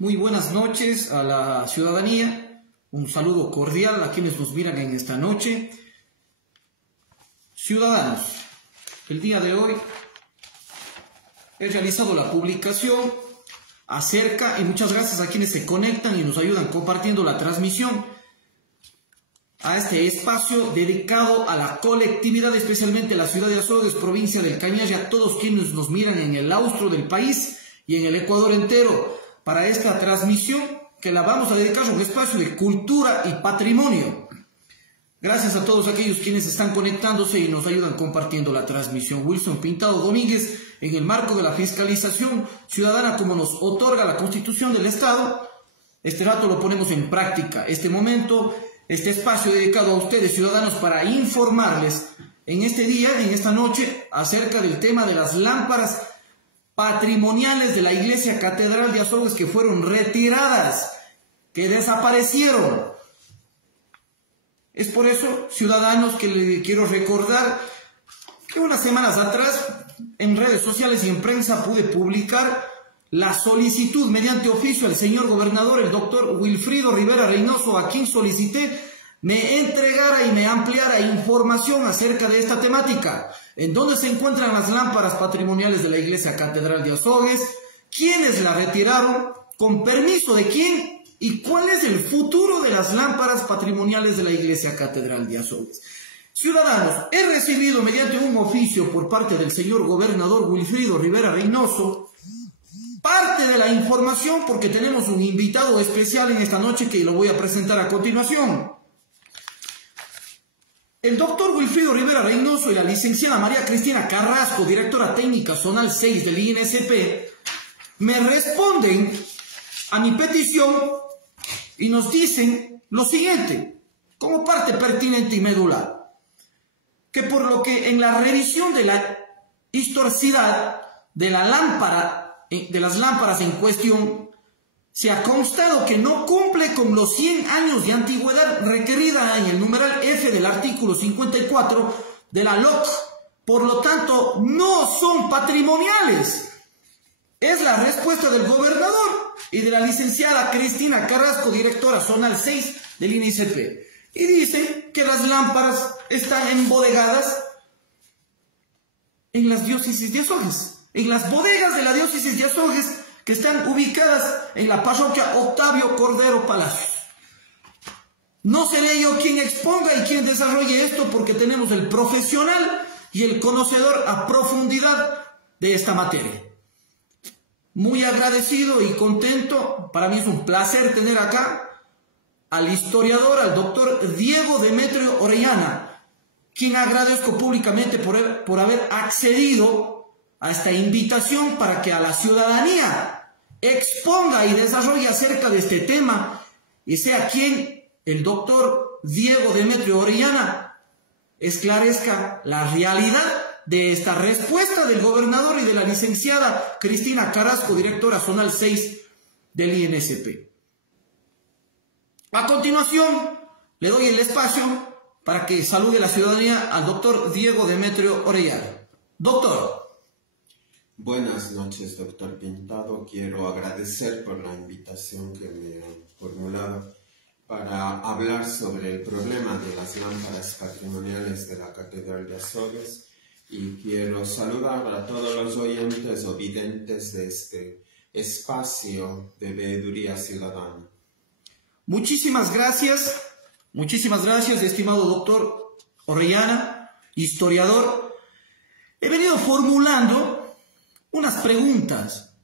Muy buenas noches a la ciudadanía, un saludo cordial a quienes nos miran en esta noche. Ciudadanos, el día de hoy he realizado la publicación acerca, y muchas gracias a quienes se conectan y nos ayudan compartiendo la transmisión, a este espacio dedicado a la colectividad, especialmente la ciudad de Azogues, provincia del Cañar, y a todos quienes nos miran en el austro del país y en el Ecuador entero, para esta transmisión que la vamos a dedicar a un espacio de cultura y patrimonio. Gracias a todos aquellos quienes están conectándose y nos ayudan compartiendo la transmisión. Wilson Pintado Domínguez, en el marco de la fiscalización ciudadana como nos otorga la Constitución del Estado, este rato lo ponemos en práctica. Este momento, este espacio dedicado a ustedes, ciudadanos, para informarles en este día, en esta noche, acerca del tema de las lámparas patrimoniales de la Iglesia Catedral de Azogues que fueron retiradas, que desaparecieron. Es por eso, ciudadanos, que les quiero recordar que unas semanas atrás en redes sociales y en prensa pude publicar la solicitud mediante oficio al señor gobernador, el doctor Wilfrido Rivera Reynoso, a quien solicité me entregara y me ampliara información acerca de esta temática. ¿En dónde se encuentran las lámparas patrimoniales de la Iglesia Catedral de Azogues? ¿Quiénes la retiraron? ¿Con permiso de quién? ¿Y cuál es el futuro de las lámparas patrimoniales de la Iglesia Catedral de Azogues? Ciudadanos, he recibido mediante un oficio por parte del señor gobernador Wilfrido Rivera Reynoso parte de la información, porque tenemos un invitado especial en esta noche que lo voy a presentar a continuación. El doctor Wilfrido Rivera Reynoso y la licenciada María Cristina Carrasco, directora técnica zonal 6 del INSP, me responden a mi petición y nos dicen lo siguiente, como parte pertinente y medular, que por lo que en la revisión de la historicidad de la lámpara, de las lámparas en cuestión, se ha constado que no cumple con los 100 años de antigüedad requerida en el numeral F del artículo 54 de la LOC. Por lo tanto, no son patrimoniales. Es la respuesta del gobernador y de la licenciada Cristina Carrasco, directora zonal 6 del INSP. Y dice que las lámparas están embodegadas en las diócesis de Azogues, en las bodegas de la diócesis de Azogues, que están ubicadas en la parroquia Octavio Cordero Palacios. No seré yo quien exponga y quien desarrolle esto, porque tenemos el profesional y el conocedor a profundidad de esta materia. Muy agradecido y contento, para mí es un placer tener acá al historiador, al doctor Diego Demetrio Orellana, quien agradezco públicamente por haber accedido a esta invitación para que a la ciudadanía exponga y desarrolle acerca de este tema, y sea quien, el doctor Diego Demetrio Orellana, esclarezca la realidad de esta respuesta del gobernador y de la licenciada Cristina Carrasco, directora zonal 6 del INSP. A continuación, le doy el espacio para que salude la ciudadanía al doctor Diego Demetrio Orellana. Doctor. Buenas noches, doctor Pintado. Quiero agradecer por la invitación que me han formulado para hablar sobre el problema de las lámparas patrimoniales de la Catedral de Azogues, y quiero saludar a todos los oyentes o videntes de este espacio de veeduría ciudadana. Muchísimas gracias, estimado doctor Orellana, historiador. He venido formulando unas preguntas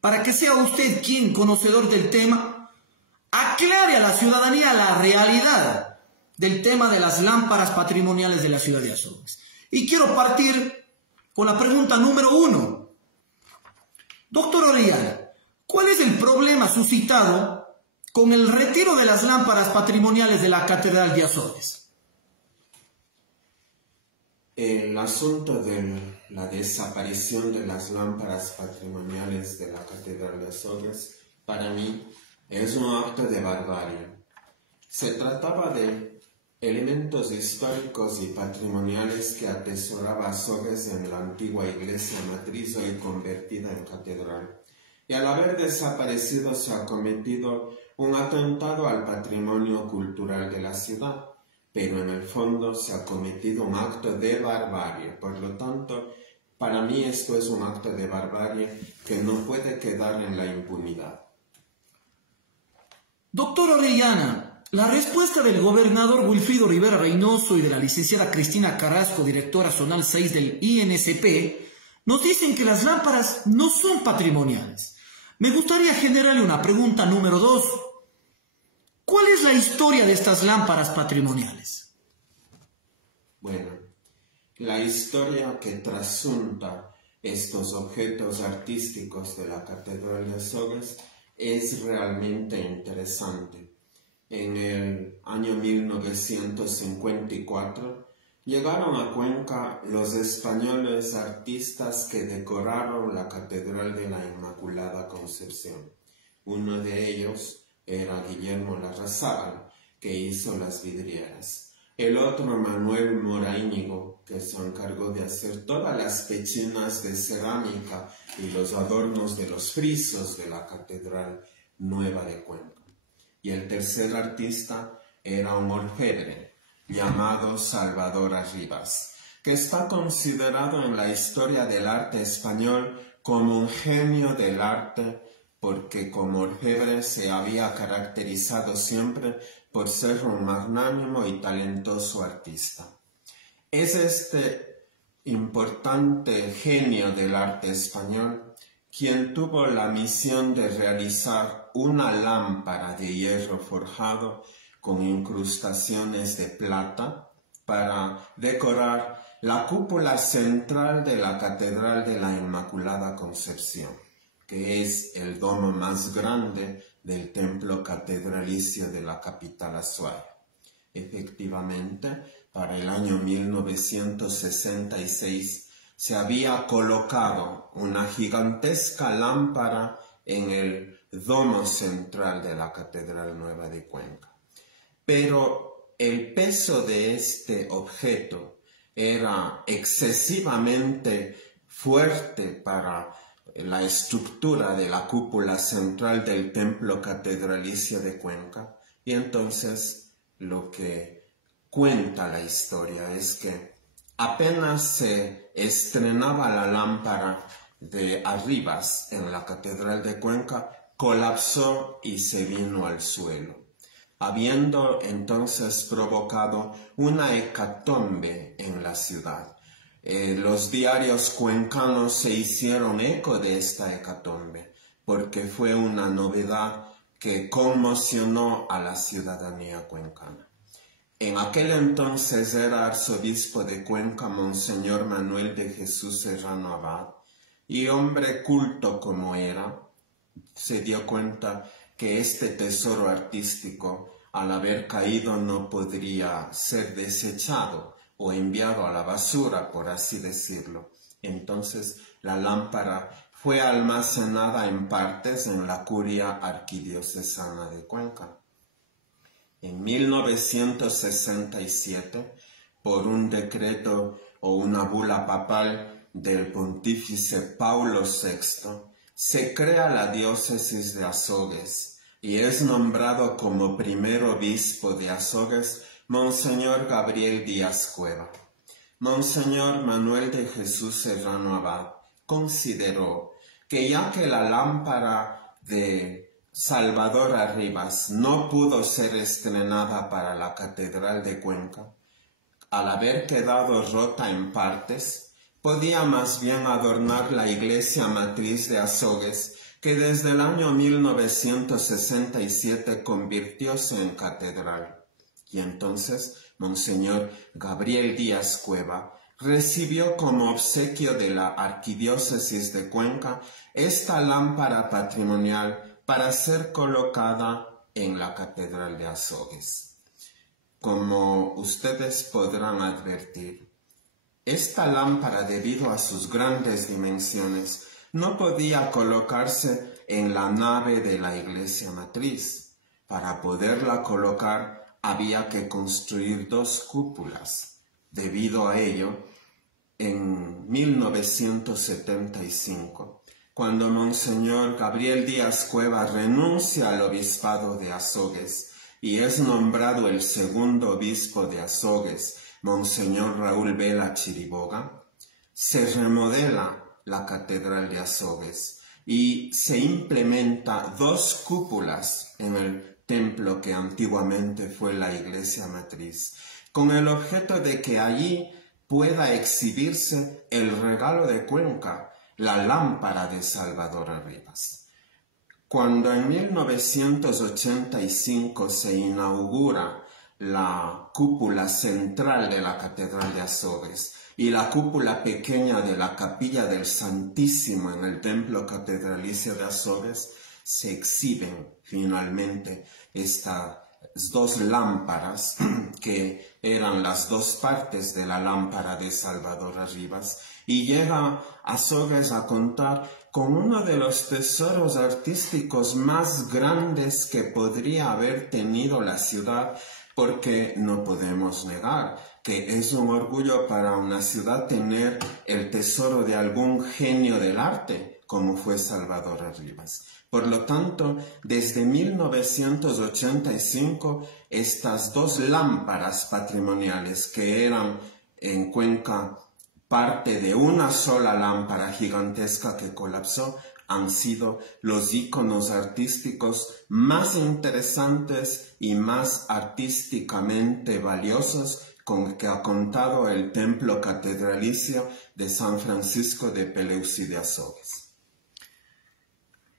para que sea usted quien, conocedor del tema, aclare a la ciudadanía la realidad del tema de las lámparas patrimoniales de la ciudad de Azogues. Y quiero partir con la pregunta número 1. Doctor Orellana, ¿cuál es el problema suscitado con el retiro de las lámparas patrimoniales de la Catedral de Azogues? El asunto de la desaparición de las lámparas patrimoniales de la Catedral de Azogues, para mí, es un acto de barbarie. Se trataba de elementos históricos y patrimoniales que atesoraba Azogues en la antigua iglesia matriz, hoy convertida en catedral. y al haber desaparecido se ha cometido un atentado al patrimonio cultural de la ciudad, pero en el fondo se ha cometido un acto de barbarie. Por lo tanto, para mí esto es un acto de barbarie que no puede quedar en la impunidad. Doctor Orellana, la respuesta del gobernador Wilfrido Rivera Reynoso y de la licenciada Cristina Carrasco, directora zonal 6 del INSP, nos dicen que las lámparas no son patrimoniales. Me gustaría generarle una pregunta número 2. ¿Cuál es la historia de estas lámparas patrimoniales? Bueno, la historia que trasunta estos objetos artísticos de la Catedral de Azogues es realmente interesante. En el año 1954 llegaron a Cuenca los españoles artistas que decoraron la Catedral de la Inmaculada Concepción. Uno de ellos era Guillermo Larrazábal, que hizo las vidrieras. El otro, Manuel Mora Íñigo, que se encargó de hacer todas las pechinas de cerámica y los adornos de los frisos de la Catedral Nueva de Cuenca. Y el tercer artista era un orfebre llamado Salvador Arribas, que está considerado en la historia del arte español como un genio del arte, porque como orfebre se había caracterizado siempre por ser un magnánimo y talentoso artista. Es este importante genio del arte español quien tuvo la misión de realizar una lámpara de hierro forjado con incrustaciones de plata para decorar la cúpula central de la Catedral de la Inmaculada Concepción, que es el domo más grande del templo catedralicio de la capital azuaya. Efectivamente, para el año 1966 se había colocado una gigantesca lámpara en el domo central de la Catedral Nueva de Cuenca. Pero el peso de este objeto era excesivamente fuerte para la estructura de la cúpula central del templo catedralicio de Cuenca, y entonces lo que cuenta la historia es que apenas se estrenaba la lámpara de Arribas en la Catedral de Cuenca, colapsó y se vino al suelo, habiendo entonces provocado una hecatombe en la ciudad. Los diarios cuencanos se hicieron eco de esta hecatombe, porque fue una novedad que conmocionó a la ciudadanía cuencana. En aquel entonces era arzobispo de Cuenca Monseñor Manuel de Jesús Serrano Abad, y hombre culto como era, se dio cuenta que este tesoro artístico, al haber caído, no podría ser desechado o enviado a la basura, por así decirlo. Entonces la lámpara fue almacenada en partes en la curia arquidiocesana de Cuenca. En 1967, por un decreto o una bula papal del pontífice Paulo VI, se crea la diócesis de Azogues y es nombrado como primer obispo de Azogues Monseñor Gabriel Díaz Cueva. Monseñor Manuel de Jesús Serrano Abad consideró que ya que la lámpara de Salvador Arribas no pudo ser estrenada para la Catedral de Cuenca, al haber quedado rota en partes, podía más bien adornar la iglesia matriz de Azogues, que desde el año 1967 convirtióse en catedral. Y entonces Monseñor Gabriel Díaz Cueva recibió como obsequio de la arquidiócesis de Cuenca esta lámpara patrimonial para ser colocada en la Catedral de Azogues. Como ustedes podrán advertir, esta lámpara, debido a sus grandes dimensiones, no podía colocarse en la nave de la iglesia matriz. Para poderla colocar había que construir dos cúpulas. Debido a ello, en 1975 cuando Monseñor Gabriel Díaz Cueva renuncia al obispado de Azogues y es nombrado el segundo obispo de Azogues, Monseñor Raúl Vela Chiriboga, se remodela la Catedral de Azogues y se implementa 2 cúpulas en el templo que antiguamente fue la iglesia matriz, con el objeto de que allí pueda exhibirse el regalo de Cuenca, la lámpara de Salvador Arribas. Cuando en 1985 se inaugura la cúpula central de la Catedral de Azogues y la cúpula pequeña de la Capilla del Santísimo en el Templo Catedralicio de Azogues, se exhiben finalmente estas 2 lámparas que eran las 2 partes de la lámpara de Salvador Arribas, y llega Azogues a contar con uno de los tesoros artísticos más grandes que podría haber tenido la ciudad, porque no podemos negar que es un orgullo para una ciudad tener el tesoro de algún genio del arte, como fue Salvador Arribas. Por lo tanto, desde 1985, estas 2 lámparas patrimoniales que eran en Cuenca parte de una sola lámpara gigantesca que colapsó, han sido los íconos artísticos más interesantes y más artísticamente valiosos con que ha contado el templo catedralicio de San Francisco de Peleucí de Azogues.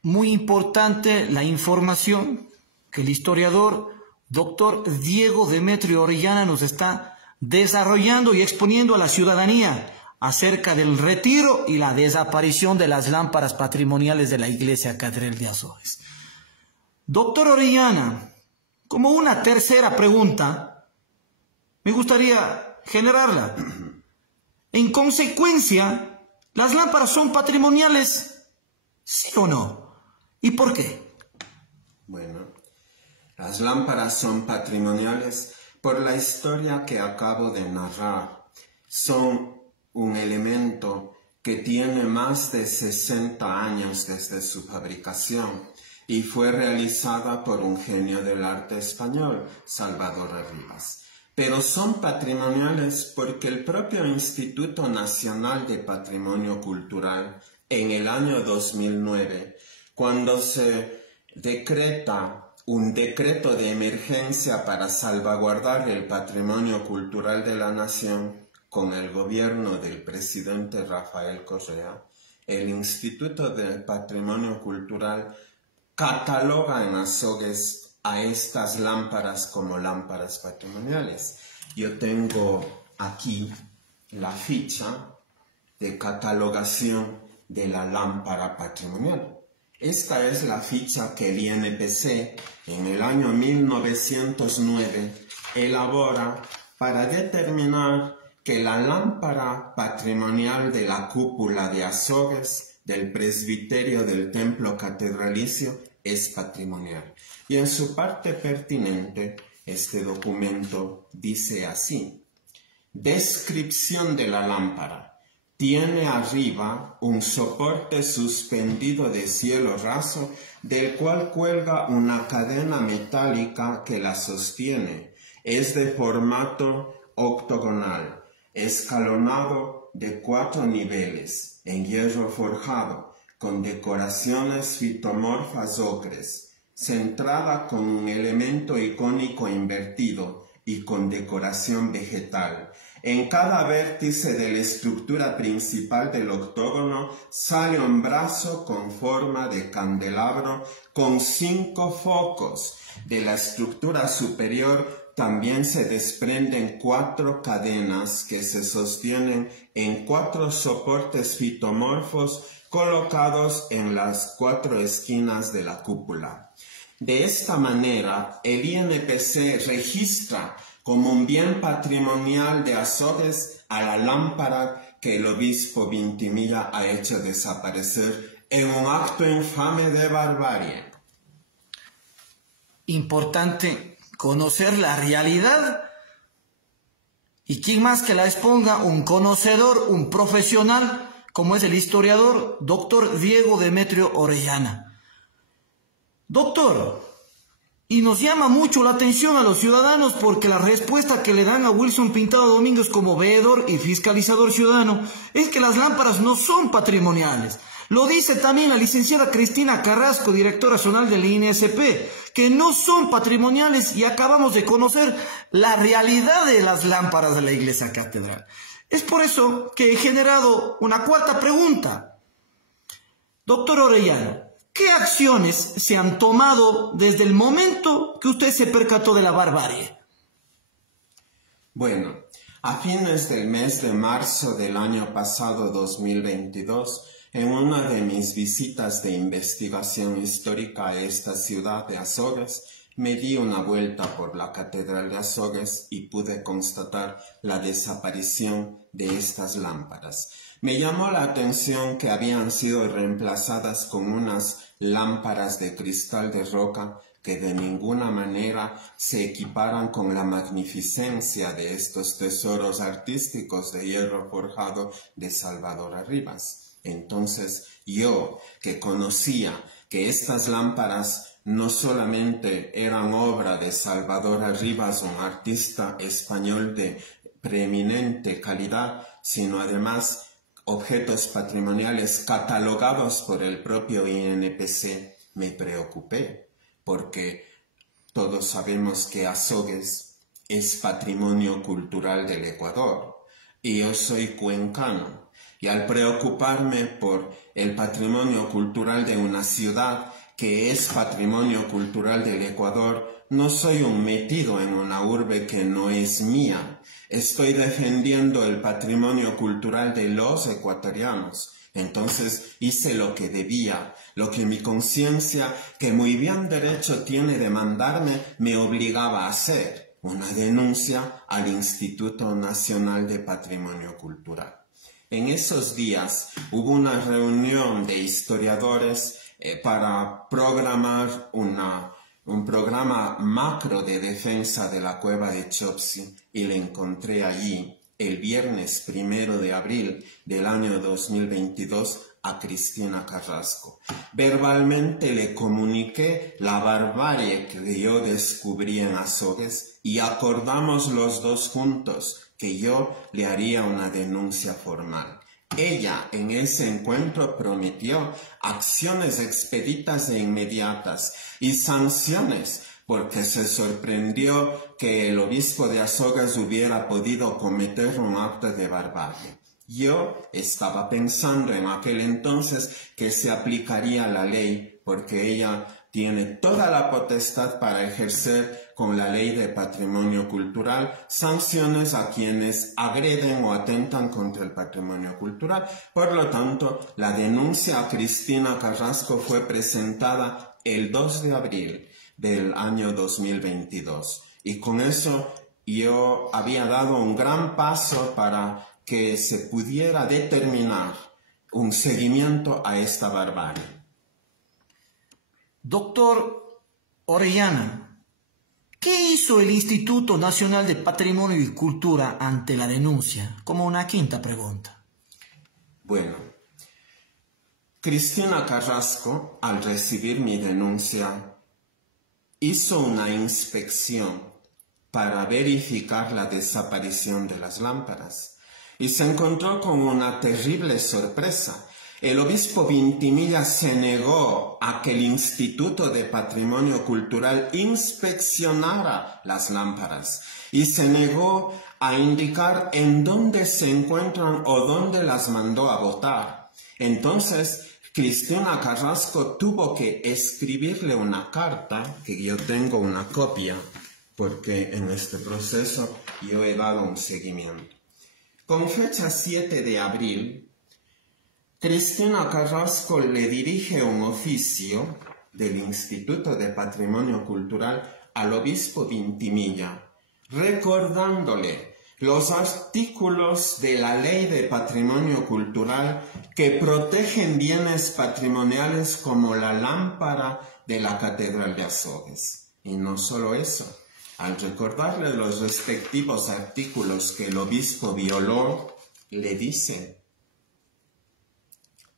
Muy importante la información que el historiador Dr. Diego Demetrio Orellana nos está desarrollando y exponiendo a la ciudadanía acerca del retiro y la desaparición de las lámparas patrimoniales de la Iglesia Catedral de Azogues. Doctor Orellana, como una tercera pregunta, me gustaría generarla. En consecuencia, ¿las lámparas son patrimoniales, sí o no? ¿Y por qué? Bueno, las lámparas son patrimoniales por la historia que acabo de narrar. Son un elemento que tiene más de 60 años desde su fabricación y fue realizada por un genio del arte español, Salvador Arribas. Pero son patrimoniales porque el propio Instituto Nacional de Patrimonio Cultural, en el año 2009, cuando se decreta un decreto de emergencia para salvaguardar el patrimonio cultural de la nación, con el gobierno del presidente Rafael Correa, el Instituto del Patrimonio Cultural cataloga en Azogues a estas lámparas como lámparas patrimoniales. Yo tengo aquí la ficha de catalogación de la lámpara patrimonial. Esta es la ficha que el INPC en el año 1909 elabora para determinar que la lámpara patrimonial de la cúpula de Azogues del presbiterio del templo catedralicio es patrimonial. Y en su parte pertinente, este documento dice así: descripción de la lámpara. Tiene arriba un soporte suspendido de cielo raso, del cual cuelga una cadena metálica que la sostiene. Es de formato octogonal, escalonado de 4 niveles, en hierro forjado, con decoraciones fitomorfas ocres, centrada con un elemento icónico invertido y con decoración vegetal. En cada vértice de la estructura principal del octógono sale un brazo con forma de candelabro con 5 focos. De la estructura superior también se desprenden 4 cadenas que se sostienen en 4 soportes fitomorfos colocados en las 4 esquinas de la cúpula. De esta manera, el INPC registra como un bien patrimonial de Azogues a la lámpara que el obispo Vintimilla ha hecho desaparecer en un acto infame de barbarie. Importante conocer la realidad, y quién más que la exponga, un conocedor, un profesional como es el historiador Dr. Diego Demetrio Orellana. Doctor, y nos llama mucho la atención a los ciudadanos porque la respuesta que le dan a Wilson Pintado Domínguez como veedor y fiscalizador ciudadano es que las lámparas no son patrimoniales. Lo dice también la licenciada Cristina Carrasco, directora zonal del INSP, que no son patrimoniales, y acabamos de conocer la realidad de las lámparas de la iglesia catedral. Es por eso que he generado una cuarta pregunta. Doctor Orellana, ¿qué acciones se han tomado desde el momento que usted se percató de la barbarie? Bueno, a fines del mes de marzo del año pasado, 2022, en una de mis visitas de investigación histórica a esta ciudad de Azores, me di una vuelta por la Catedral de Azores y pude constatar la desaparición de estas lámparas. Me llamó la atención que habían sido reemplazadas con unas lámparas de cristal de roca que de ninguna manera se equiparan con la magnificencia de estos tesoros artísticos de hierro forjado de Salvador Arribas. Entonces yo, que conocía que estas lámparas no solamente eran obra de Salvador Arribas, un artista español de preeminente calidad, sino además objetos patrimoniales catalogados por el propio INPC, me preocupé, porque todos sabemos que Azores es patrimonio cultural del Ecuador, y yo soy cuencano. Y al preocuparme por el patrimonio cultural de una ciudad que es patrimonio cultural del Ecuador, no soy un metido en una urbe que no es mía. Estoy defendiendo el patrimonio cultural de los ecuatorianos. Entonces hice lo que debía, lo que mi conciencia, que muy bien derecho tiene de mandarme, me obligaba a hacer: una denuncia al Instituto Nacional de Patrimonio Cultural. En esos días hubo una reunión de historiadores para programar un programa macro de defensa de la cueva de Chopsi, y le encontré allí el viernes 1 de abril del año 2022 a Cristina Carrasco. Verbalmente le comuniqué la barbarie que yo descubrí en Azores y acordamos los dos juntos que yo le haría una denuncia formal. Ella en ese encuentro prometió acciones expeditas e inmediatas y sanciones, porque se sorprendió que el obispo de Azores hubiera podido cometer un acto de barbarie. Yo estaba pensando en aquel entonces que se aplicaría la ley, porque ella tiene toda la potestad para ejercer con la ley de patrimonio cultural sanciones a quienes agreden o atentan contra el patrimonio cultural. Por lo tanto, la denuncia a Cristina Carrasco fue presentada el 2 de abril del año 2022. Y con eso yo había dado un gran paso para que se pudiera determinar un seguimiento a esta barbarie. Doctor Orellana, ¿qué hizo el Instituto Nacional de Patrimonio y Cultura ante la denuncia? Como una quinta pregunta. Bueno, Cristina Carrasco, al recibir mi denuncia, hizo una inspección para verificar la desaparición de las lámparas y se encontró con una terrible sorpresa. El obispo Vintimilla se negó a que el Instituto de Patrimonio Cultural inspeccionara las lámparas y se negó a indicar en dónde se encuentran o dónde las mandó a botar. Entonces, Cristina Carrasco tuvo que escribirle una carta, que yo tengo una copia, porque en este proceso yo he dado un seguimiento. Con fecha 7 de abril, Cristina Carrasco le dirige un oficio del Instituto de Patrimonio Cultural al obispo Vintimilla, recordándole los artículos de la Ley de Patrimonio Cultural que protegen bienes patrimoniales como la lámpara de la Catedral de Azores. Y no solo eso, al recordarle los respectivos artículos que el obispo violó, le dice: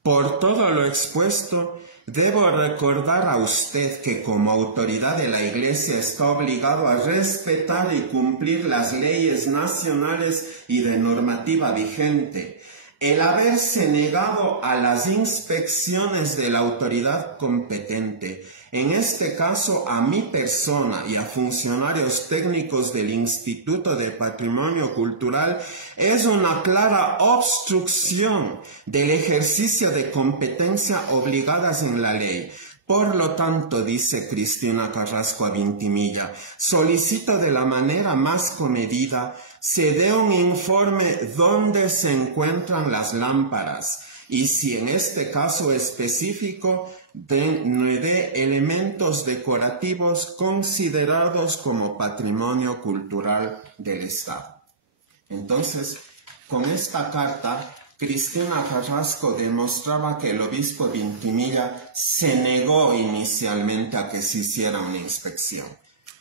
Por todo lo expuesto, debo recordar a usted que como autoridad de la Iglesia está obligado a respetar y cumplir las leyes nacionales y de normativa vigente. El haberse negado a las inspecciones de la autoridad competente, en este caso a mi persona y a funcionarios técnicos del Instituto de Patrimonio Cultural, es una clara obstrucción del ejercicio de competencia obligadas en la ley. Por lo tanto, dice Cristina Carrasco a Vintimilla, solicito de la manera más comedida se dé un informe dónde se encuentran las lámparas y si en este caso específico me dé elementos decorativos considerados como patrimonio cultural del Estado. Entonces, con esta carta, Cristina Carrasco demostraba que el obispo Vintimilla se negó inicialmente a que se hiciera una inspección.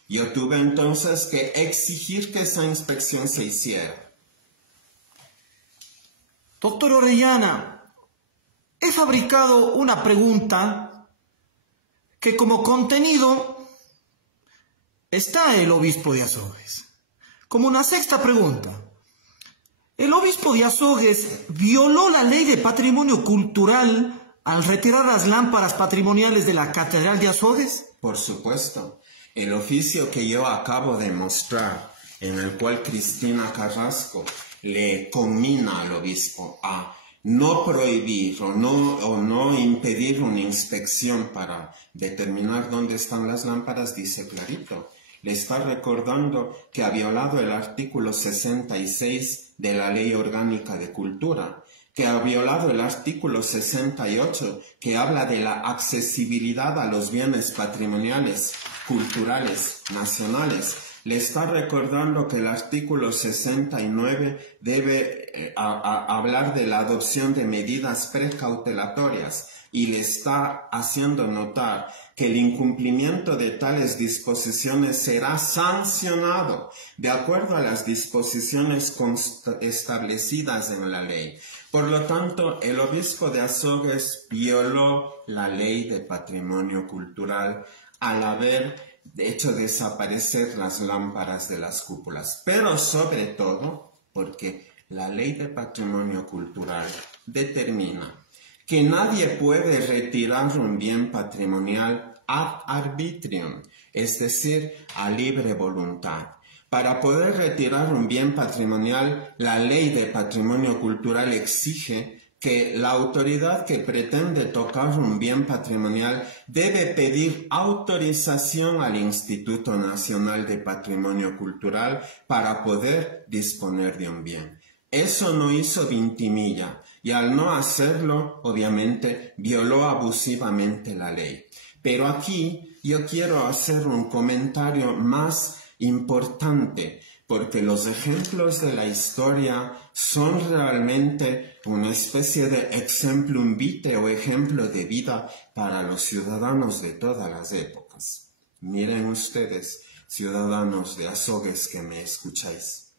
Yo tuve entonces que exigir que esa inspección se hiciera. Doctor Orellana, he fabricado una pregunta que como contenido está el obispo de Azogues. Como una sexta pregunta. ¿El obispo de Azogues violó la ley de patrimonio cultural al retirar las lámparas patrimoniales de la Catedral de Azogues? Por supuesto. El oficio que yo acabo de mostrar, en el cual Cristina Carrasco le conmina al obispo a no prohibir o no impedir una inspección para determinar dónde están las lámparas, dice clarito. Le está recordando que ha violado el artículo 66 de la Ley Orgánica de Cultura, que ha violado el artículo 68, que habla de la accesibilidad a los bienes patrimoniales, culturales, nacionales. Le está recordando que el artículo 69 debe hablar de la adopción de medidas precautelatorias y le está haciendo notar que el incumplimiento de tales disposiciones será sancionado de acuerdo a las disposiciones establecidas en la ley. Por lo tanto, el obispo de Azogues violó la ley de patrimonio cultural al haber hecho desaparecer las lámparas de las cúpulas, pero sobre todo porque la ley de patrimonio cultural determina que nadie puede retirar un bien patrimonial ad arbitrium, es decir, a libre voluntad. Para poder retirar un bien patrimonial, la ley de patrimonio cultural exige que la autoridad que pretende tocar un bien patrimonial debe pedir autorización al Instituto Nacional de Patrimonio Cultural para poder disponer de un bien. Eso no hizo Vintimilla y al no hacerlo, obviamente, violó abusivamente la ley. Pero aquí yo quiero hacer un comentario más importante, porque los ejemplos de la historia son realmente una especie de exemplum vitae o ejemplo de vida para los ciudadanos de todas las épocas. Miren ustedes, ciudadanos de Azogues que me escucháis.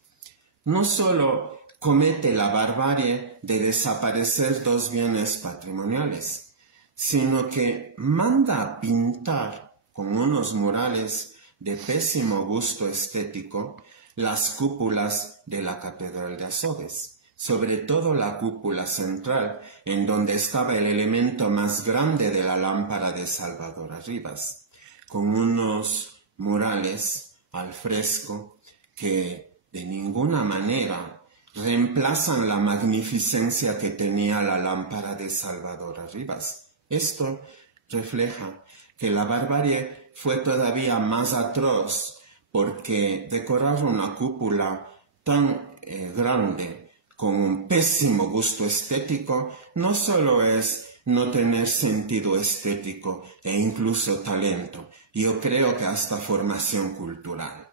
No solo comete la barbarie de desaparecer dos bienes patrimoniales, sino que manda a pintar con unos murales de pésimo gusto estético las cúpulas de la Catedral de Azogues, sobre todo la cúpula central, en donde estaba el elemento más grande de la lámpara de Salvador Arribas, con unos murales al fresco que de ninguna manera reemplazan la magnificencia que tenía la lámpara de Salvador Arribas. Esto refleja que la barbarie fue todavía más atroz, porque decorar una cúpula tan grande con un pésimo gusto estético no solo es no tener sentido estético e incluso talento, yo creo que hasta formación cultural.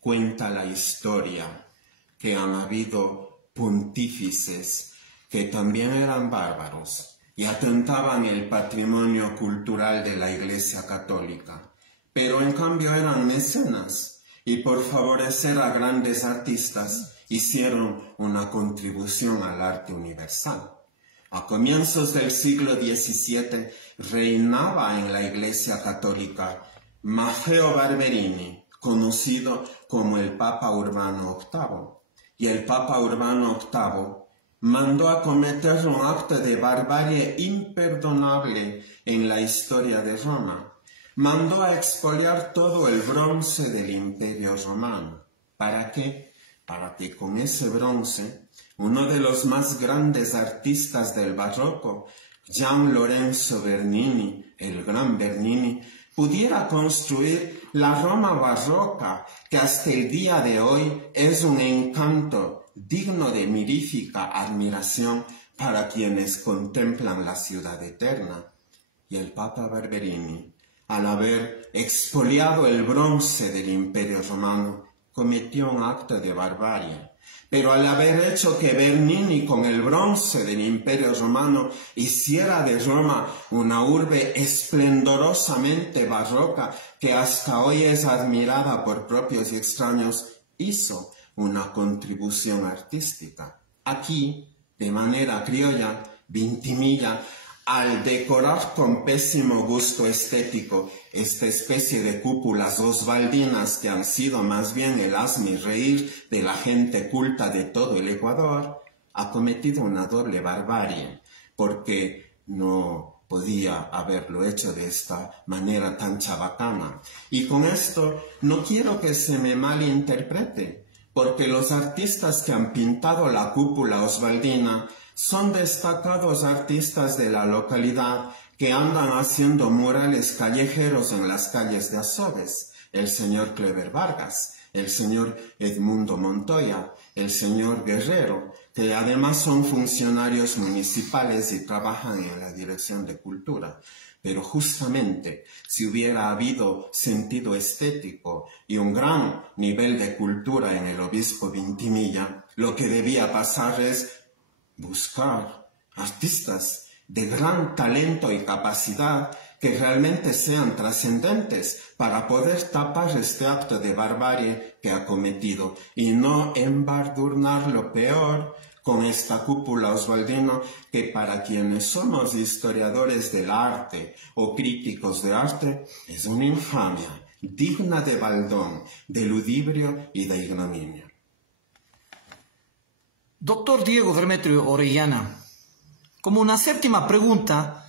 Cuenta la historia que han habido pontífices que también eran bárbaros y atentaban el patrimonio cultural de la Iglesia Católica, pero en cambio eran mecenas y por favorecer a grandes artistas hicieron una contribución al arte universal. A comienzos del siglo XVII reinaba en la Iglesia Católica Maffeo Barberini, conocido como el Papa Urbano VIII. Y el Papa Urbano VIII mandó a cometer un acto de barbarie imperdonable en la historia de Roma. Mandó a expoliar todo el bronce del Imperio Romano. ¿Para qué? Para que con ese bronce, uno de los más grandes artistas del barroco, Gian Lorenzo Bernini, el gran Bernini, pudiera construir la Roma barroca, que hasta el día de hoy es un encanto digno de mirífica admiración para quienes contemplan la ciudad eterna. Y el Papa Barberini, al haber expoliado el bronce del Imperio Romano, cometió un acto de barbarie. Pero al haber hecho que Bernini con el bronce del Imperio Romano hiciera de Roma una urbe esplendorosamente barroca que hasta hoy es admirada por propios y extraños, hizo una contribución artística. Aquí, de manera criolla, Vintimilla, al decorar con pésimo gusto estético esta especie de cúpulas osvaldinas que han sido más bien el hazmerreír de la gente culta de todo el Ecuador, ha cometido una doble barbarie, porque no podía haberlo hecho de esta manera tan chabacana. Y con esto no quiero que se me malinterprete, porque los artistas que han pintado la cúpula osvaldina son destacados artistas de la localidad que andan haciendo murales callejeros en las calles de Azogues. El señor Clever Vargas, el señor Edmundo Montoya, el señor Guerrero, que además son funcionarios municipales y trabajan en la Dirección de Cultura. Pero justamente, si hubiera habido sentido estético y un gran nivel de cultura en el obispo Vintimilla, lo que debía pasar es buscar artistas de gran talento y capacidad que realmente sean trascendentes para poder tapar este acto de barbarie que ha cometido y no embadurnar lo peor con esta cúpula osvaldina que para quienes somos historiadores del arte o críticos de arte es una infamia digna de baldón, de ludibrio y de ignominia. Doctor Diego Demetrio Orellana, como una séptima pregunta,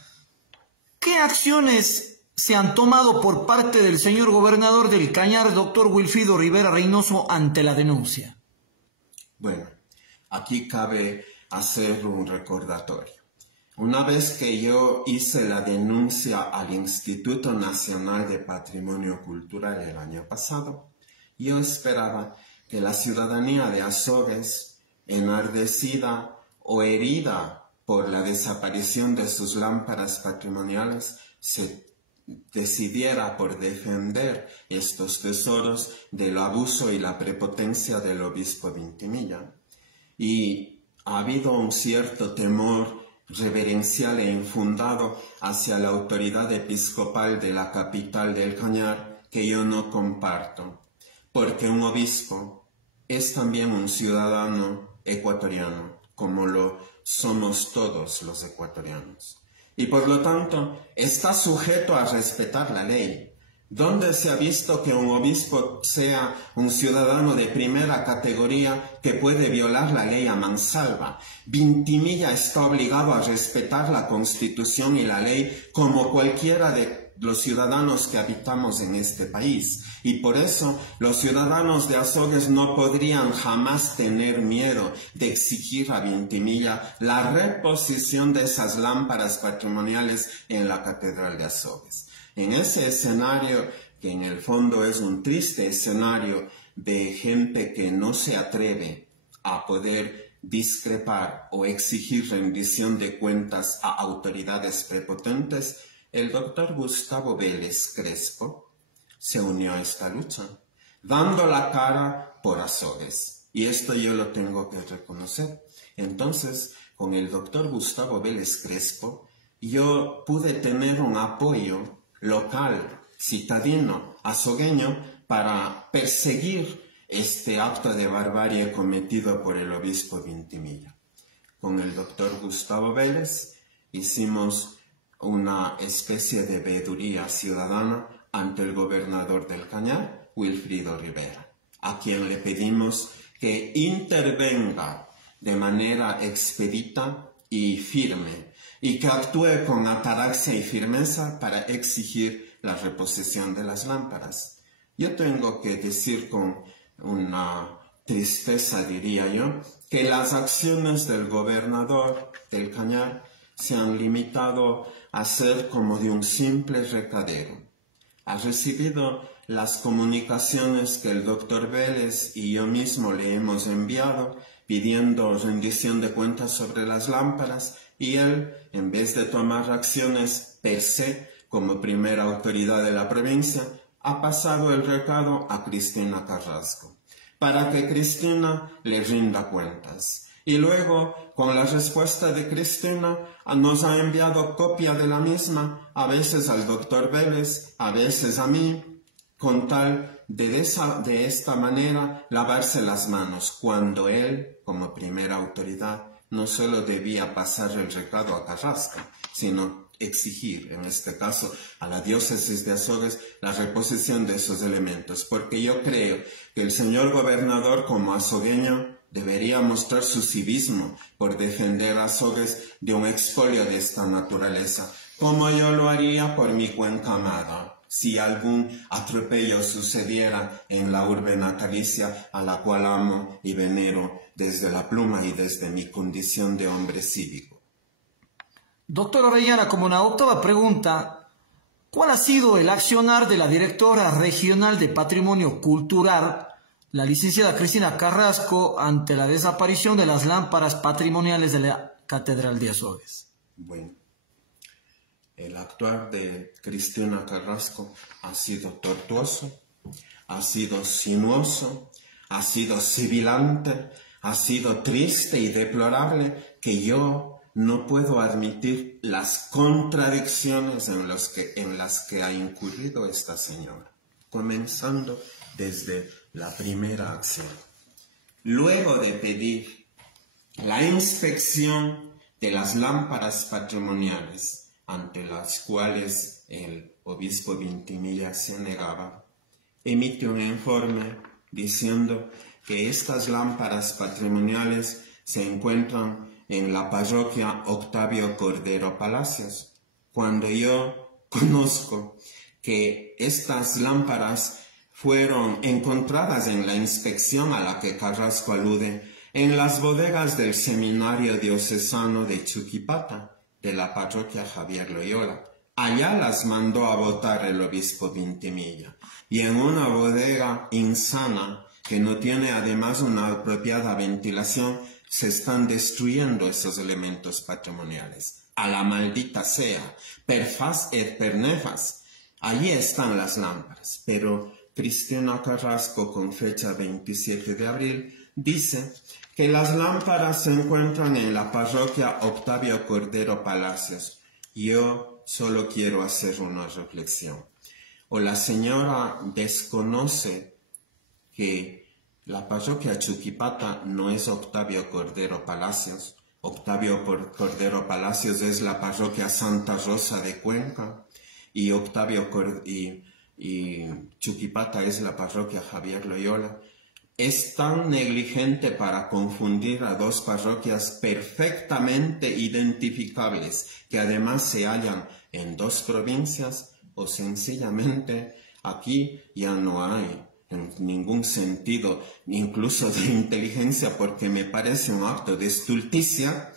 ¿qué acciones se han tomado por parte del señor gobernador del Cañar, doctor Wilfrido Rivera Reynoso, ante la denuncia? Bueno, aquí cabe hacer un recordatorio. Una vez que yo hice la denuncia al Instituto Nacional de Patrimonio Cultural el año pasado, yo esperaba que la ciudadanía de Azogues, enardecida o herida por la desaparición de sus lámparas patrimoniales, se decidiera por defender estos tesoros del abuso y la prepotencia del obispo Vintimilla. Y ha habido un cierto temor reverencial e infundado hacia la autoridad episcopal de la capital del Cañar que yo no comparto, porque un obispo es también un ciudadano ecuatoriano, como lo somos todos los ecuatorianos. Y por lo tanto, está sujeto a respetar la ley. ¿Dónde se ha visto que un obispo sea un ciudadano de primera categoría que puede violar la ley a mansalva? Vintimilla está obligado a respetar la Constitución y la ley como cualquiera de los ciudadanos que habitamos en este país. Y por eso los ciudadanos de Azogues no podrían jamás tener miedo de exigir a Vintimilla la reposición de esas lámparas patrimoniales en la Catedral de Azogues. En ese escenario, que en el fondo es un triste escenario de gente que no se atreve a poder discrepar o exigir rendición de cuentas a autoridades prepotentes, el doctor Gustavo Vélez Crespo se unió a esta lucha, dando la cara por Azogues. Y esto yo lo tengo que reconocer. Entonces, con el doctor Gustavo Vélez Crespo, yo pude tener un apoyo local, citadino, azogueño, para perseguir este acto de barbarie cometido por el obispo Vintimilla. con el doctor Gustavo Vélez, hicimos una especie de veeduría ciudadana ante el gobernador del Cañar, Wilfrido Rivera, a quien le pedimos que intervenga de manera expedita y firme, y que actúe con ataraxia y firmeza para exigir la reposición de las lámparas. Yo tengo que decir con una tristeza, diría yo, que las acciones del gobernador del Cañar se han limitado a ser como de un simple recadero. Ha recibido las comunicaciones que el doctor Vélez y yo mismo le hemos enviado pidiendo rendición de cuentas sobre las lámparas, y él, en vez de tomar acciones per se como primera autoridad de la provincia, ha pasado el recado a Cristina Carrasco, para que Cristina le rinda cuentas. Y luego, con la respuesta de Cristina, nos ha enviado copia de la misma, a veces al doctor Vélez, a veces a mí, con tal de esta manera lavarse las manos, cuando él, como primera autoridad, no solo debía pasar el recado a Carrasco, sino exigir, en este caso, a la diócesis de Azogues la reposición de esos elementos, porque yo creo que el señor gobernador, como azogueño, debería mostrar su civismo por defender a Azogues de un expolio de esta naturaleza, como yo lo haría por mi cuenca amada, si algún atropello sucediera en la urbe natalicia a la cual amo y venero desde la pluma y desde mi condición de hombre cívico. Doctor Orellana, como una octava pregunta, ¿cuál ha sido el accionar de la directora regional de Patrimonio Cultural, la licenciada Cristina Carrasco, ante la desaparición de las lámparas patrimoniales de la Catedral de Azogues? Bueno, el actuar de Cristina Carrasco ha sido tortuoso, ha sido sinuoso, ha sido sibilante, ha sido triste y deplorable, que yo no puedo admitir las contradicciones en las que ha incurrido esta señora, comenzando desde la primera acción. Luego de pedir la inspección de las lámparas patrimoniales, ante las cuales el obispo Vintimilla se negaba, emite un informe diciendo que estas lámparas patrimoniales se encuentran en la parroquia Octavio Cordero Palacios, cuando yo conozco que estas lámparas fueron encontradas en la inspección a la que Carrasco alude en las bodegas del Seminario Diocesano de Chuquipata, de la parroquia Javier Loyola. Allá las mandó a botar el obispo Vintimilla, y en una bodega insana que no tiene además una apropiada ventilación, se están destruyendo esos elementos patrimoniales. A la maldita sea, per fas et per nefas. Allí están las lámparas, pero Cristina Carrasco, con fecha 27 de abril, dice que las lámparas se encuentran en la parroquia Octavio Cordero Palacios. Yo solo quiero hacer una reflexión. O la señora desconoce que la parroquia Chuquipata no es Octavio Cordero Palacios. Octavio Cordero Palacios es la parroquia Santa Rosa de Cuenca, y y Chuquipata es la parroquia Javier Loyola. Es tan negligente para confundir a dos parroquias perfectamente identificables, que además se hallan en dos provincias, o sencillamente aquí ya no hay en ningún sentido, incluso de inteligencia, porque me parece un acto de estulticia,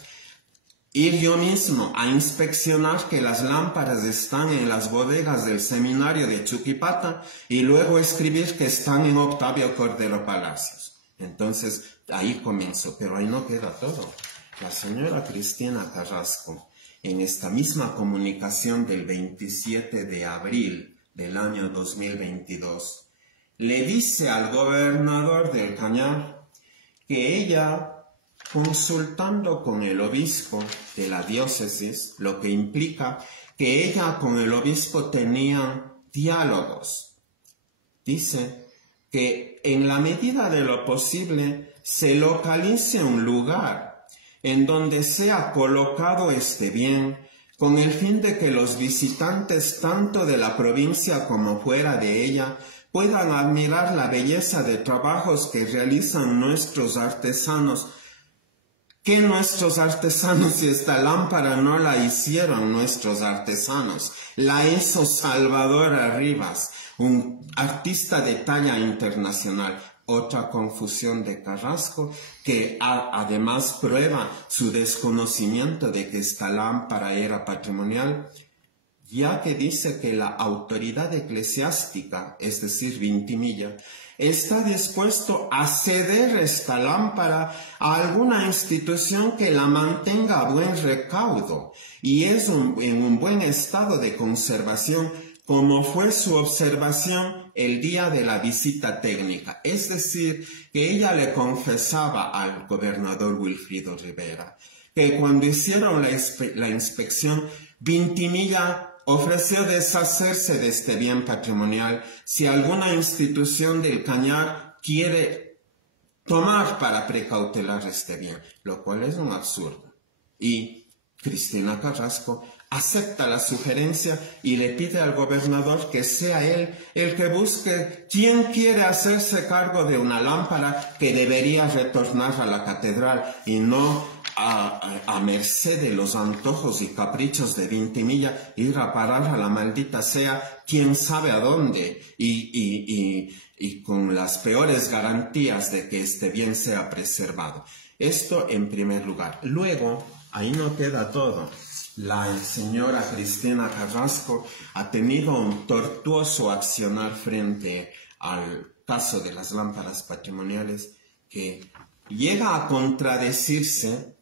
ir yo mismo a inspeccionar que las lámparas están en las bodegas del Seminario de Chuquipata y luego escribir que están en Octavio Cordero Palacios. Entonces, ahí comienzo, pero ahí no queda todo. La señora Cristina Carrasco, en esta misma comunicación del 27 de abril del año 2022, le dice al gobernador del Cañar que ella, consultando con el obispo de la diócesis, lo que implica que ella con el obispo tenía diálogos. Dice que en la medida de lo posible se localice un lugar en donde sea colocado este bien, con el fin de que los visitantes tanto de la provincia como fuera de ella puedan admirar la belleza de trabajos que realizan nuestros artesanos. ¿Qué nuestros artesanos si esta lámpara no la hicieron nuestros artesanos? La hizo Salvador Arribas, un artista de talla internacional. Otra confusión de Carrasco, que además prueba su desconocimiento de que esta lámpara era patrimonial, ya que dice que la autoridad eclesiástica, es decir, Vintimilla, está dispuesto a ceder esta lámpara a alguna institución que la mantenga a buen recaudo y es en un buen estado de conservación, como fue su observación el día de la visita técnica. Es decir, que ella le confesaba al gobernador Wilfrido Rivera que cuando hicieron la inspección, Vintimilla ofreció deshacerse de este bien patrimonial si alguna institución del Cañar quiere tomar para precautelar este bien, lo cual es un absurdo. Y Cristina Carrasco acepta la sugerencia y le pide al gobernador que sea él el que busque quién quiere hacerse cargo de una lámpara que debería retornar a la catedral y no a merced de los antojos y caprichos de Vintimilla, ir a parar a la maldita sea quién sabe a dónde y con las peores garantías de que este bien sea preservado. Esto en primer lugar. Luego, ahí no queda todo. La señora Cristina Carrasco ha tenido un tortuoso accionar frente al caso de las lámparas patrimoniales que llega a contradecirse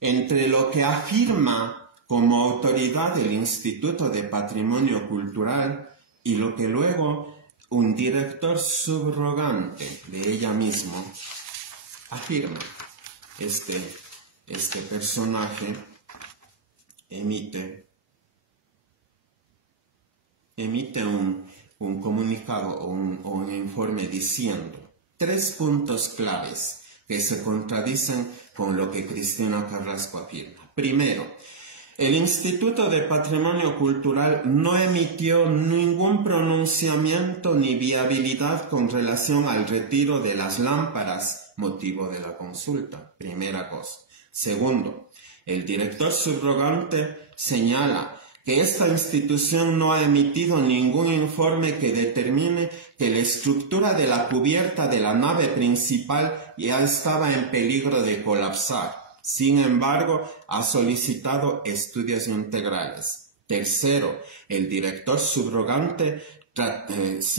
entre lo que afirma como autoridad el Instituto de Patrimonio Cultural y lo que luego un director subrogante de ella misma afirma. Este personaje emite un comunicado o un informe diciendo 3 puntos claves que se contradicen con lo que Cristina Carrasco afirma. Primero, el Instituto de Patrimonio Cultural no emitió ningún pronunciamiento ni viabilidad con relación al retiro de las lámparas, motivo de la consulta. Primera cosa. Segundo, el director subrogante señala que esta institución no ha emitido ningún informe que determine que la estructura de la cubierta de la nave principal ya estaba en peligro de colapsar. Sin embargo, ha solicitado estudios integrales. Tercero, el director subrogante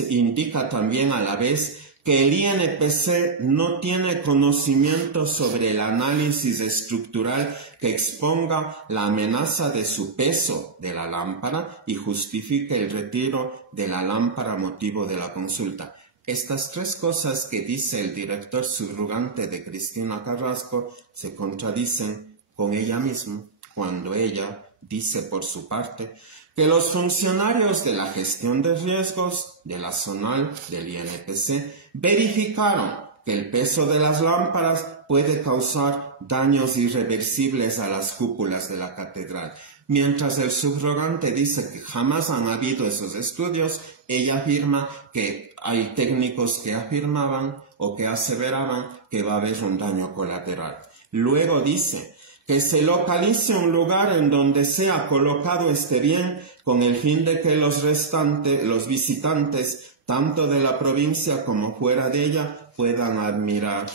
indica también a la vez que el INPC no tiene conocimiento sobre el análisis estructural que exponga la amenaza de su peso de la lámpara y justifique el retiro de la lámpara motivo de la consulta. Estas 3 cosas que dice el director subrogante de Cristina Carrasco se contradicen con ella misma cuando ella dice por su parte que los funcionarios de la gestión de riesgos de la zonal del INPC verificaron que el peso de las lámparas puede causar daños irreversibles a las cúpulas de la catedral. Mientras el subrogante dice que jamás han habido esos estudios, ella afirma que hay técnicos que afirmaban o que aseveraban que va a haber un daño colateral. Luego dice que se localice un lugar en donde sea colocado este bien con el fin de que los visitantes, tanto de la provincia como fuera de ella, puedan admirar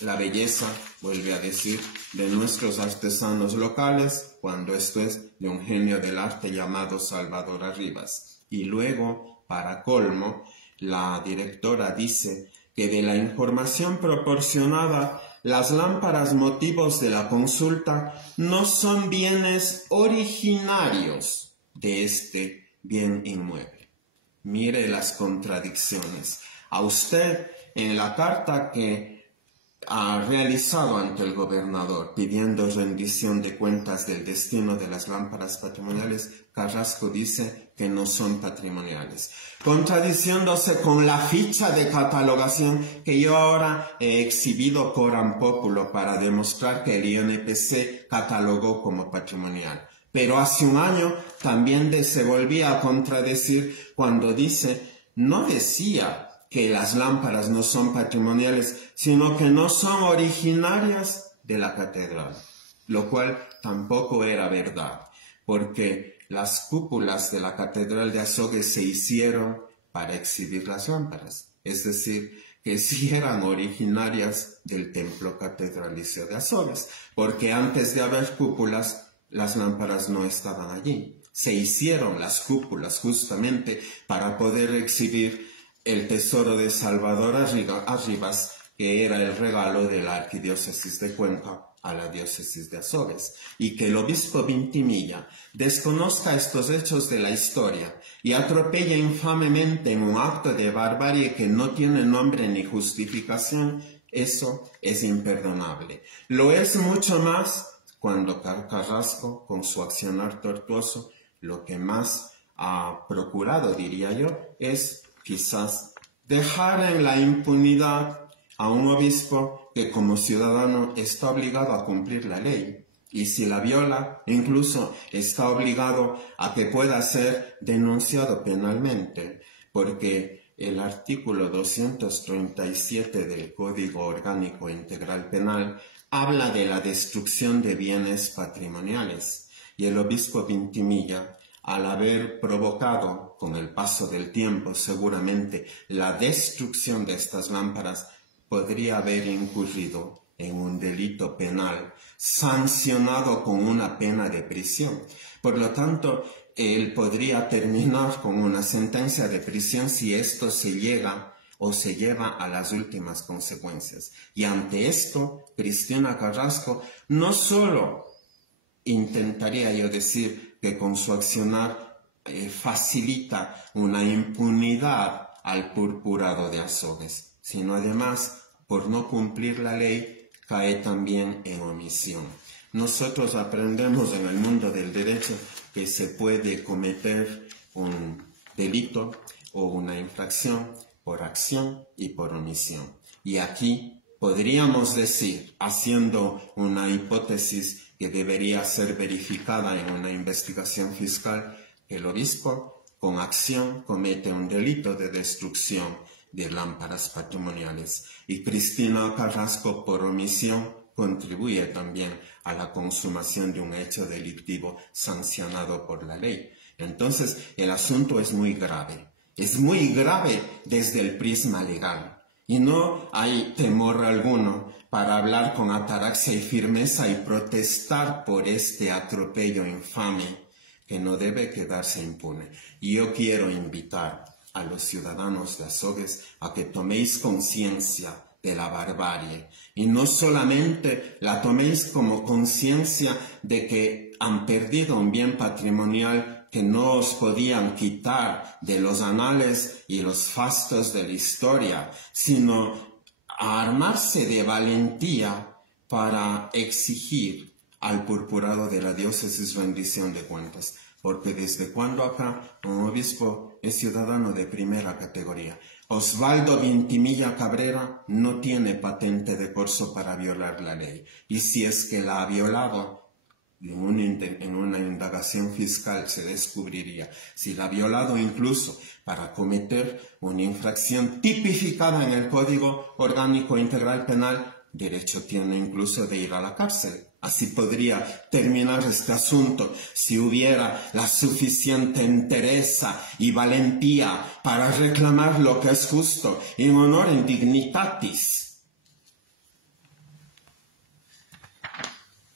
la belleza, vuelve a decir, de nuestros artesanos locales, cuando esto es de un genio del arte llamado Salvador Arribas. Y luego, para colmo, la directora dice que de la información proporcionada, las lámparas motivos de la consulta no son bienes originarios de este bien inmueble. Mire las contradicciones. A usted, en la carta que ha realizado ante el gobernador pidiendo rendición de cuentas del destino de las lámparas patrimoniales, Carrasco dice que no son patrimoniales, contradiciéndose con la ficha de catalogación que yo ahora he exhibido coram populo para demostrar que el INPC catalogó como patrimonial. Pero hace un año también se volvía a contradecir cuando no decía que las lámparas no son patrimoniales, sino que no son originarias de la catedral, lo cual tampoco era verdad, porque las cúpulas de la catedral de Azogues se hicieron para exhibir las lámparas, es decir, que sí eran originarias del templo catedralicio de Azogues, porque antes de haber cúpulas, las lámparas no estaban allí. Se hicieron las cúpulas justamente para poder exhibir el tesoro de Salvador Arribas, que era el regalo de la arquidiócesis de Cuenca a la diócesis de Azogues, y que el obispo Vintimilla desconozca estos hechos de la historia y atropella infamemente en un acto de barbarie que no tiene nombre ni justificación, eso es imperdonable. Lo es mucho más cuando Carrasco, con su accionar tortuoso, lo que más ha procurado, diría yo, es quizás dejar en la impunidad a un obispo que como ciudadano está obligado a cumplir la ley, y si la viola, incluso está obligado a que pueda ser denunciado penalmente, porque el artículo 237 del Código Orgánico Integral Penal habla de la destrucción de bienes patrimoniales, y el obispo Vintimilla, al haber provocado con el paso del tiempo seguramente la destrucción de estas lámparas, podría haber incurrido en un delito penal sancionado con una pena de prisión. Por lo tanto, él podría terminar con una sentencia de prisión si esto se lleva a las últimas consecuencias. Y ante esto, Cristina Carrasco no solo intentaría yo decir que con su accionar facilita una impunidad al purpurado de Azogues, sino además, por no cumplir la ley, cae también en omisión. Nosotros aprendemos en el mundo del derecho que se puede cometer un delito o una infracción por acción y por omisión. Y aquí podríamos decir, haciendo una hipótesis que debería ser verificada en una investigación fiscal, que el obispo con acción comete un delito de destrucción de lámparas patrimoniales y Cristina Carrasco por omisión contribuye también a la consumación de un hecho delictivo sancionado por la ley. Entonces el asunto es muy grave desde el prisma legal y no hay temor alguno para hablar con ataraxia y firmeza y protestar por este atropello infame que no debe quedarse impune. Y yo quiero invitar a los ciudadanos de Azogues a que toméis conciencia de la barbarie y no solamente la toméis como conciencia de que han perdido un bien patrimonial que no os podían quitar de los anales y los fastos de la historia, sino a armarse de valentía para exigir al purpurado de la diócesis rendición de cuentas, porque desde cuando acá un obispo es ciudadano de primera categoría. Osvaldo Vintimilla Cabrera no tiene patente de corso para violar la ley, y si es que la ha violado, en una indagación fiscal se descubriría si la ha violado incluso para cometer una infracción tipificada en el Código Orgánico Integral Penal, derecho tiene incluso de ir a la cárcel. Así podría terminar este asunto si hubiera la suficiente entereza y valentía para reclamar lo que es justo, in honorem dignitatis.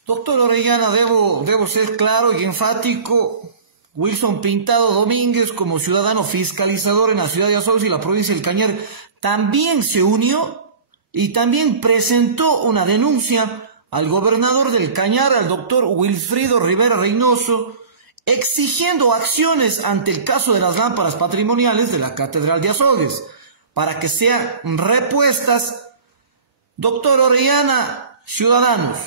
Doctor Orellana, debo ser claro y enfático. Wilson Pintado Domínguez, como ciudadano fiscalizador en la ciudad de Azogues y la provincia del Cañar, también se unió y también presentó una denuncia al gobernador del Cañar, al doctor Wilfrido Rivera Reynoso, exigiendo acciones ante el caso de las lámparas patrimoniales de la Catedral de Azogues, para que sean repuestas Doctor Orellana, ciudadanos,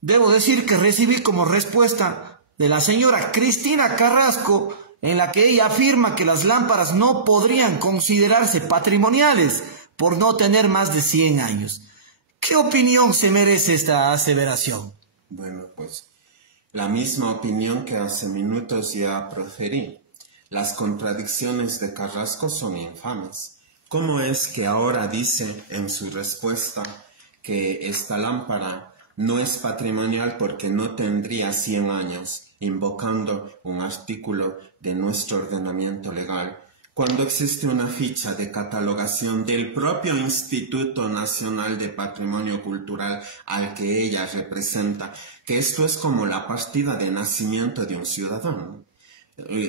debo decir que recibí como respuesta de la señora Cristina Carrasco, en la que ella afirma que las lámparas no podrían considerarse patrimoniales por no tener más de 100 años. ¿Qué opinión se merece esta aseveración? Bueno, pues la misma opinión que hace minutos ya proferí. Las contradicciones de Carrasco son infames. ¿Cómo es que ahora dice en su respuesta que esta lámpara no es patrimonial porque no tendría 100 años, invocando un artículo de nuestro ordenamiento legal, cuando existe una ficha de catalogación del propio Instituto Nacional de Patrimonio Cultural al que ella representa, que esto es como la partida de nacimiento de un ciudadano?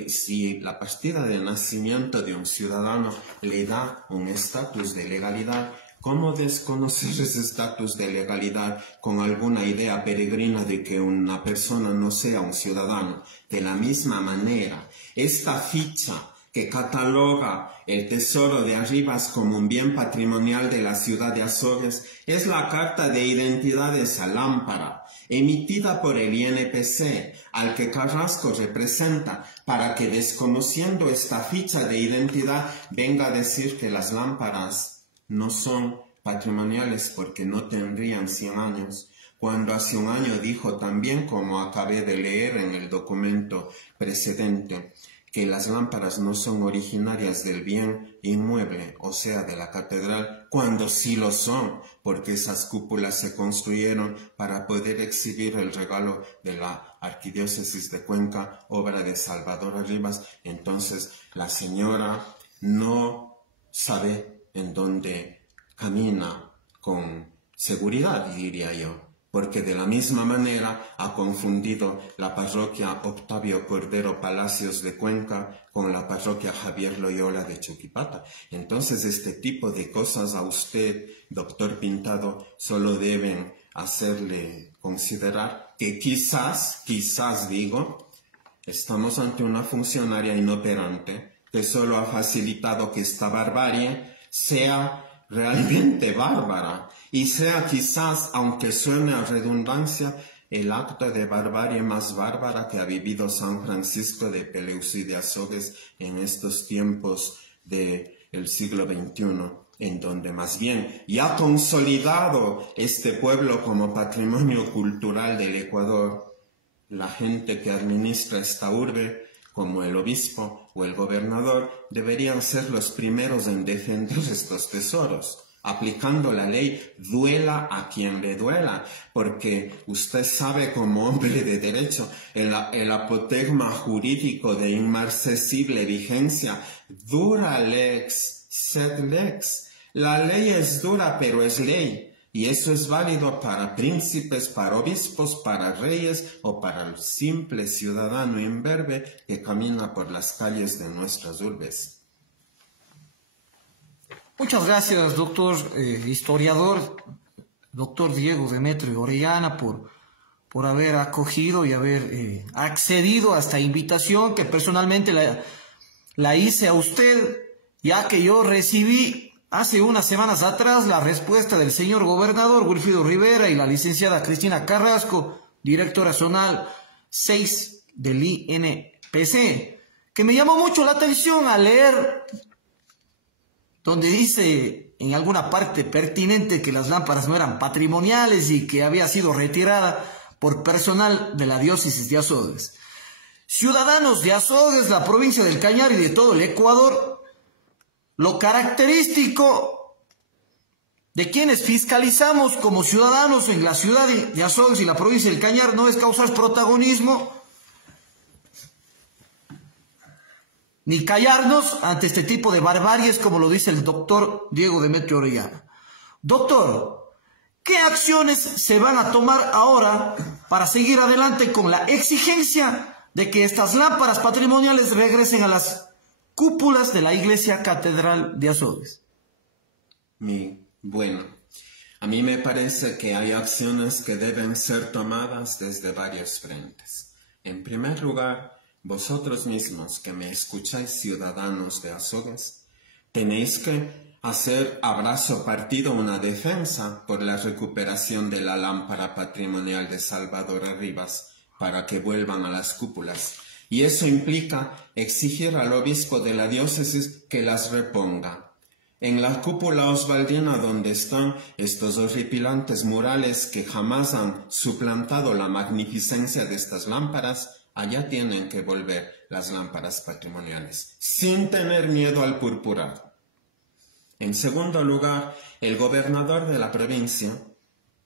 Si la partida de nacimiento de un ciudadano le da un estatus de legalidad, ¿cómo desconocer ese estatus de legalidad con alguna idea peregrina de que una persona no sea un ciudadano? De la misma manera, esta ficha que cataloga el Tesoro de Arribas como un bien patrimonial de la ciudad de Azores es la carta de identidad de esa lámpara, emitida por el INPC, al que Carrasco representa, para que, desconociendo esta ficha de identidad, venga a decir que las lámparas no son patrimoniales porque no tendrían 100 años, cuando hace un año dijo también, como acabé de leer en el documento precedente, que las lámparas no son originarias del bien inmueble, o sea, de la catedral, cuando sí lo son, porque esas cúpulas se construyeron para poder exhibir el regalo de la Arquidiócesis de Cuenca, obra de Salvador Arribas. Entonces, la señora no sabe en dónde camina con seguridad, diría yo, porque de la misma manera ha confundido la parroquia Octavio Cordero Palacios de Cuenca con la parroquia Javier Loyola de Chuquipata. Entonces, este tipo de cosas a usted, doctor Pintado, solo deben hacerle considerar que quizás digo, estamos ante una funcionaria inoperante que solo ha facilitado que esta barbarie sea realmente bárbara y sea quizás, aunque suene a redundancia, el acto de barbarie más bárbara que ha vivido San Francisco de Peleus y de Azogues en estos tiempos del siglo XXI, en donde más bien ya consolidado este pueblo como patrimonio cultural del Ecuador, la gente que administra esta urbe, como el obispo o el gobernador, deberían ser los primeros en defender estos tesoros, aplicando la ley, duela a quien le duela, porque usted sabe como hombre de derecho, el apotegma jurídico de inmarcesible vigencia, dura lex, sed lex. La ley es dura, pero es ley. Y eso es válido para príncipes, para obispos, para reyes o para el simple ciudadano imberbe que camina por las calles de nuestras urbes. Muchas gracias, doctor historiador, doctor Diego Demetrio Orellana, por haber acogido y haber accedido a esta invitación que personalmente la hice a usted, ya que yo recibí hace unas semanas atrás la respuesta del señor gobernador Wilfrido Rivera y la licenciada Cristina Carrasco, directora zonal 6 del INPC, que me llamó mucho la atención al leer donde dice en alguna parte pertinente que las lámparas no eran patrimoniales y que había sido retirada por personal de la diócesis de Azogues. Ciudadanos de Azogues, la provincia del Cañar y de todo el Ecuador, lo característico de quienes fiscalizamos como ciudadanos en la ciudad de Azogues y la provincia del Cañar no es causar protagonismo ni callarnos ante este tipo de barbaries, como lo dice el doctor Diego Demetrio Orellana. Doctor, ¿qué acciones se van a tomar ahora para seguir adelante con la exigencia de que estas lámparas patrimoniales regresen a las cúpulas de la Iglesia Catedral de Azogues? Bueno, a mí me parece que hay acciones que deben ser tomadas desde varios frentes. En primer lugar, vosotros mismos que me escucháis, ciudadanos de Azogues, tenéis que hacer abrazo partido una defensa por la recuperación de la lámpara patrimonial de Salvador Arribas para que vuelvan a las cúpulas. Y eso implica exigir al obispo de la diócesis que las reponga. En la cúpula osvaldina, donde están estos horripilantes murales que jamás han suplantado la magnificencia de estas lámparas, allá tienen que volver las lámparas patrimoniales, sin tener miedo al purpurado. En segundo lugar, el gobernador de la provincia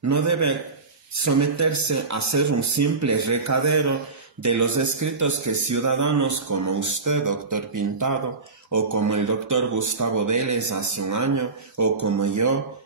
no debe someterse a ser un simple recadero de los escritos que ciudadanos como usted, doctor Pintado, o como el doctor Gustavo Vélez hace un año, o como yo,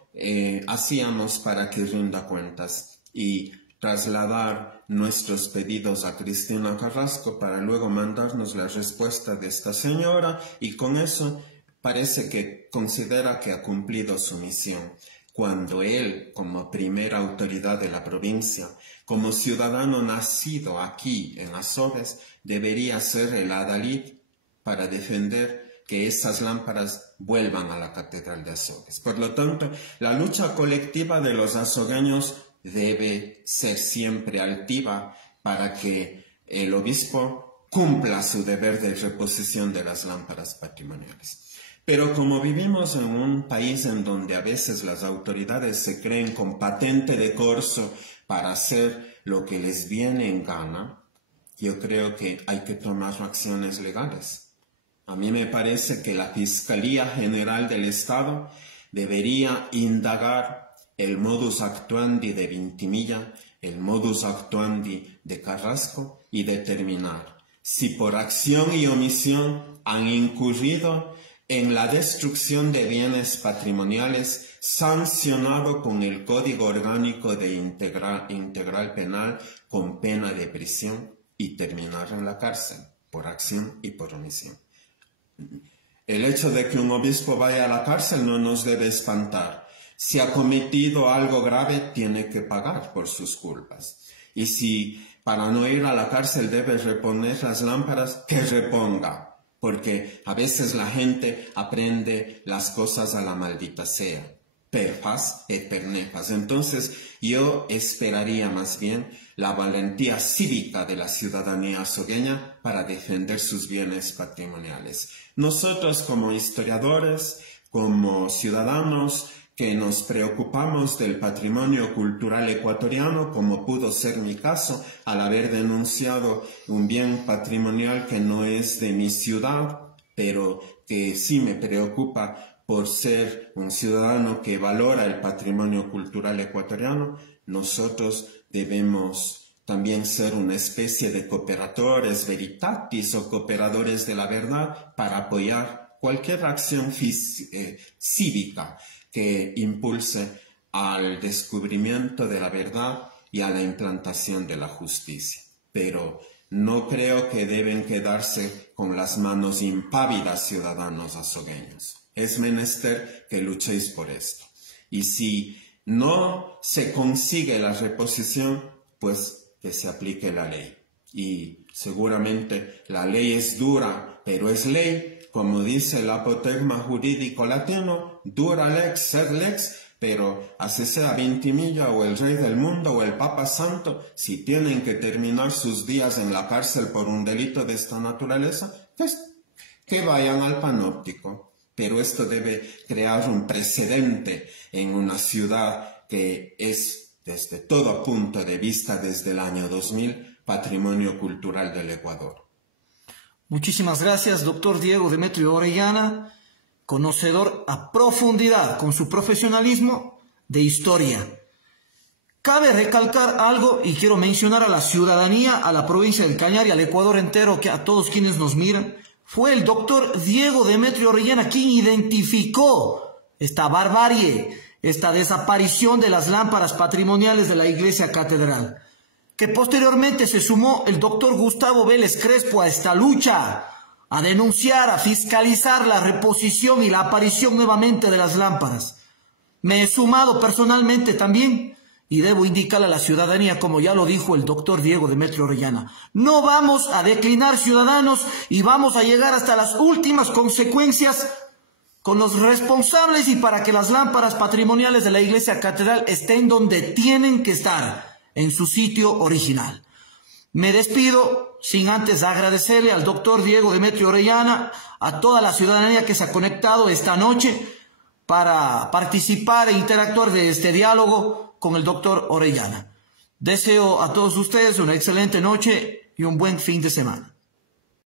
hacíamos para que rinda cuentas y trasladar nuestros pedidos a Cristina Carrasco para luego mandarnos la respuesta de esta señora, y con eso parece que considera que ha cumplido su misión, cuando él, como primera autoridad de la provincia, como ciudadano nacido aquí en Azores, debería ser el adalid para defender que esas lámparas vuelvan a la Catedral de Azores. Por lo tanto, la lucha colectiva de los azogueños debe ser siempre altiva para que el obispo cumpla su deber de reposición de las lámparas patrimoniales. Pero como vivimos en un país en donde a veces las autoridades se creen con patente de corso para hacer lo que les viene en gana, yo creo que hay que tomar acciones legales. A mí me parece que la Fiscalía General del Estado debería indagar el modus actuandi de Vintimilla, el modus actuandi de Carrasco, y determinar si por acción y omisión han incurrido en la destrucción de bienes patrimoniales sancionado con el Código Orgánico de Integral Penal con pena de prisión y terminar en la cárcel por acción y por omisión. El hecho de que un obispo vaya a la cárcel no nos debe espantar. Si ha cometido algo grave, tiene que pagar por sus culpas. Y si para no ir a la cárcel debe reponer las lámparas, que reponga. Porque a veces la gente aprende las cosas a la maldita sea. Perfas et per nefas. Entonces yo esperaría más bien la valentía cívica de la ciudadanía azogueña para defender sus bienes patrimoniales. Nosotros como historiadores, como ciudadanos que nos preocupamos del patrimonio cultural ecuatoriano, como pudo ser mi caso al haber denunciado un bien patrimonial que no es de mi ciudad, pero que sí me preocupa por ser un ciudadano que valora el patrimonio cultural ecuatoriano, nosotros debemos también ser una especie de cooperadores veritatis o cooperadores de la verdad para apoyar cualquier acción cívica que impulse al descubrimiento de la verdad y a la implantación de la justicia. Pero no creo que deben quedarse con las manos impávidas ciudadanos azogueños. Es menester que luchéis por esto. Y si no se consigue la reposición, pues que se aplique la ley. Y seguramente la ley es dura, pero es ley. Como dice el apotegma jurídico latino, dura lex, sed lex, pero así sea Vintimilla o el rey del mundo o el Papa Santo, si tienen que terminar sus días en la cárcel por un delito de esta naturaleza, pues que vayan al panóptico. Pero esto debe crear un precedente en una ciudad que es, desde todo punto de vista, desde el año 2000, patrimonio cultural del Ecuador. Muchísimas gracias, doctor Diego Demetrio Orellana, conocedor a profundidad con su profesionalismo de historia. Cabe recalcar algo y quiero mencionar a la ciudadanía, a la provincia del Cañar y al Ecuador entero, que a todos quienes nos miran. Fue el doctor Diego Demetrio Orellana quien identificó esta barbarie, esta desaparición de las lámparas patrimoniales de la iglesia catedral. Que posteriormente se sumó el doctor Gustavo Vélez Crespo a esta lucha, a denunciar, a fiscalizar la reposición y la aparición nuevamente de las lámparas. Me he sumado personalmente también y debo indicarle a la ciudadanía, como ya lo dijo el doctor Diego Demetrio Orellana, no vamos a declinar, ciudadanos, y vamos a llegar hasta las últimas consecuencias con los responsables y para que las lámparas patrimoniales de la Iglesia Catedral estén donde tienen que estar, en su sitio original. Me despido sin antes agradecerle al doctor Diego Demetrio Orellana, a toda la ciudadanía que se ha conectado esta noche para participar e interactuar de este diálogo con el doctor Orellana. Deseo a todos ustedes una excelente noche y un buen fin de semana.